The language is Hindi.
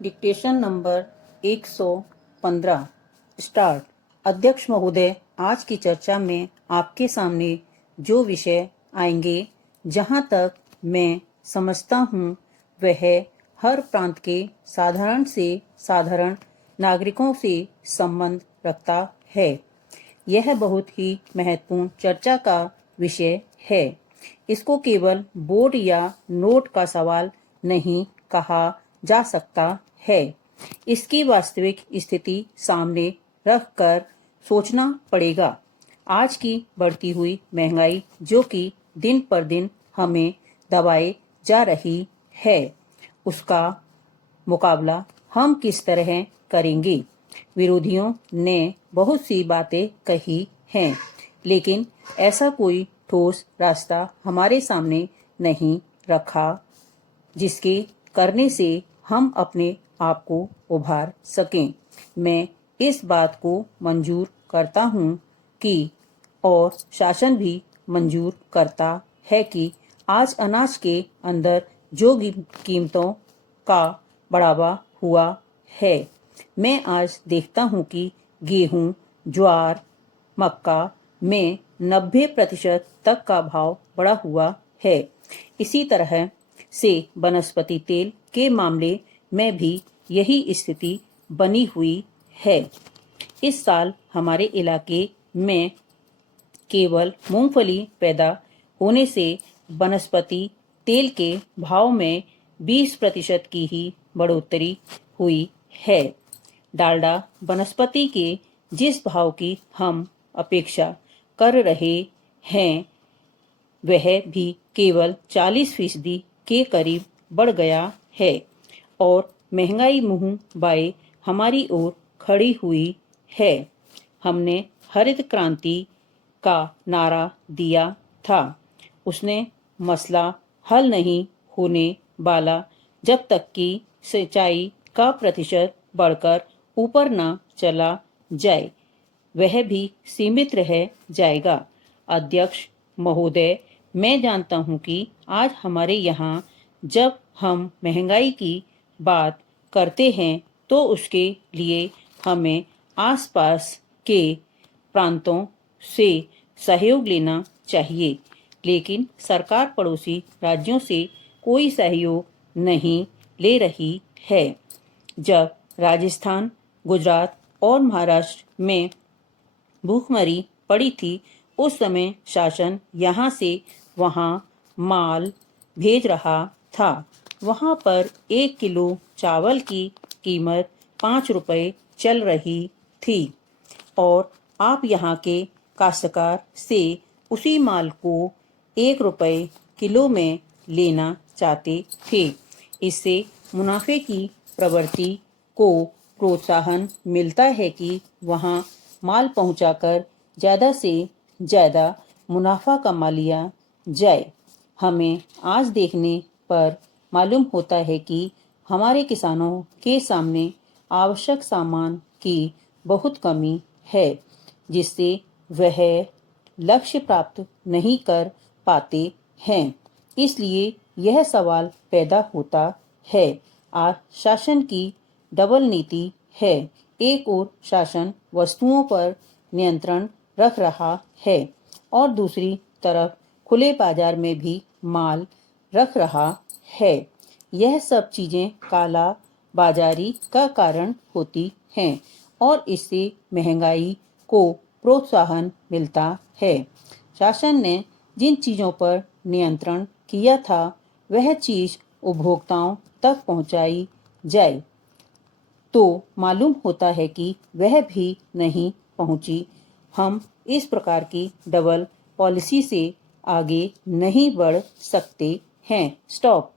Dictation number 115 start. अध्यक्ष महोदय, आज की चर्चा में आपके सामने जो विषय आएंगे, जहां तक मैं समझता हूं, वह हर प्रांत के साधारण से साधारण नागरिकों से संबंध रखता है। यह बहुत ही महत्वपूर्ण चर्चा का विषय है। इसको केवल बोर्ड या नोट का सवाल नहीं कहा जा सकता है। इसकी वास्तविक स्थिति सामने रखकर सोचना पड़ेगा। आज की बढ़ती हुई महंगाई, जो कि दिन पर दिन हमें दबाए जा रही है, उसका मुकाबला हम किस तरह करेंगे। विरोधियों ने बहुत सी बातें कही हैं, लेकिन ऐसा कोई ठोस रास्ता हमारे सामने नहीं रखा जिसके करने से हम अपने आप को उभार सकें। मैं इस बात को मंजूर करता हूं कि और शासन भी मंजूर करता है कि आज अनाज के अंदर जो कीमतों का बढ़ावा हुआ है, मैं आज देखता हूं कि गेहूं, ज्वार, मक्का में 90% तक का भाव बढ़ा हुआ है। इसी तरह से वनस्पति तेल के मामले में भी यही स्थिति बनी हुई है। इस साल हमारे इलाके में केवल मूंगफली पैदा होने से वनस्पति तेल के भाव में 20% की ही बढ़ोतरी हुई है। डालडा वनस्पति के जिस भाव की हम अपेक्षा कर रहे हैं, वह भी केवल 40% के करीब बढ़ गया है और महंगाई मुंह बाए हमारी ओर खड़ी हुई है। हमने हरित क्रांति का नारा दिया था। उसने मसला हल नहीं होने वाला जब तक कि सिंचाई का प्रतिशत बढ़कर ऊपर न चला जाए। वह भी सीमित रह जाएगा। अध्यक्ष महोदय, मैं जानता हूं कि आज हमारे यहाँ जब हम महंगाई की बात करते हैं तो उसके लिए हमें आसपास के प्रांतों से सहयोग लेना चाहिए, लेकिन सरकार पड़ोसी राज्यों से कोई सहयोग नहीं ले रही है। जब राजस्थान, गुजरात और महाराष्ट्र में भूखमरी पड़ी थी, उस समय शासन यहाँ से वहाँ माल भेज रहा था। वहाँ पर 1 किलो चावल की कीमत 5 रुपए चल रही थी और आप यहाँ के काश्तकार से उसी माल को 1 रुपए किलो में लेना चाहते थे। इससे मुनाफे की प्रवृत्ति को प्रोत्साहन मिलता है कि वहाँ माल पहुँचाकर ज़्यादा से ज़्यादा मुनाफा कमा लिया जाए। हमें आज देखने पर मालूम होता है कि हमारे किसानों के सामने आवश्यक सामान की बहुत कमी है, जिससे वह लक्ष्य प्राप्त नहीं कर पाते हैं। इसलिए यह सवाल पैदा होता है, आज शासन की डबल नीति है। एक ओर शासन वस्तुओं पर नियंत्रण रख रहा है और दूसरी तरफ खुले बाजार में भी माल रख रहा है। यह सब चीजें काला बाजारी का कारण होती हैं और इससे महंगाई को प्रोत्साहन मिलता है। शासन ने जिन चीजों पर नियंत्रण किया था, वह चीज उपभोक्ताओं तक पहुंचाई जाए तो मालूम होता है कि वह भी नहीं पहुंची। हम इस प्रकार की डबल पॉलिसी से आगे नहीं बढ़ सकते हैं। स्टॉप।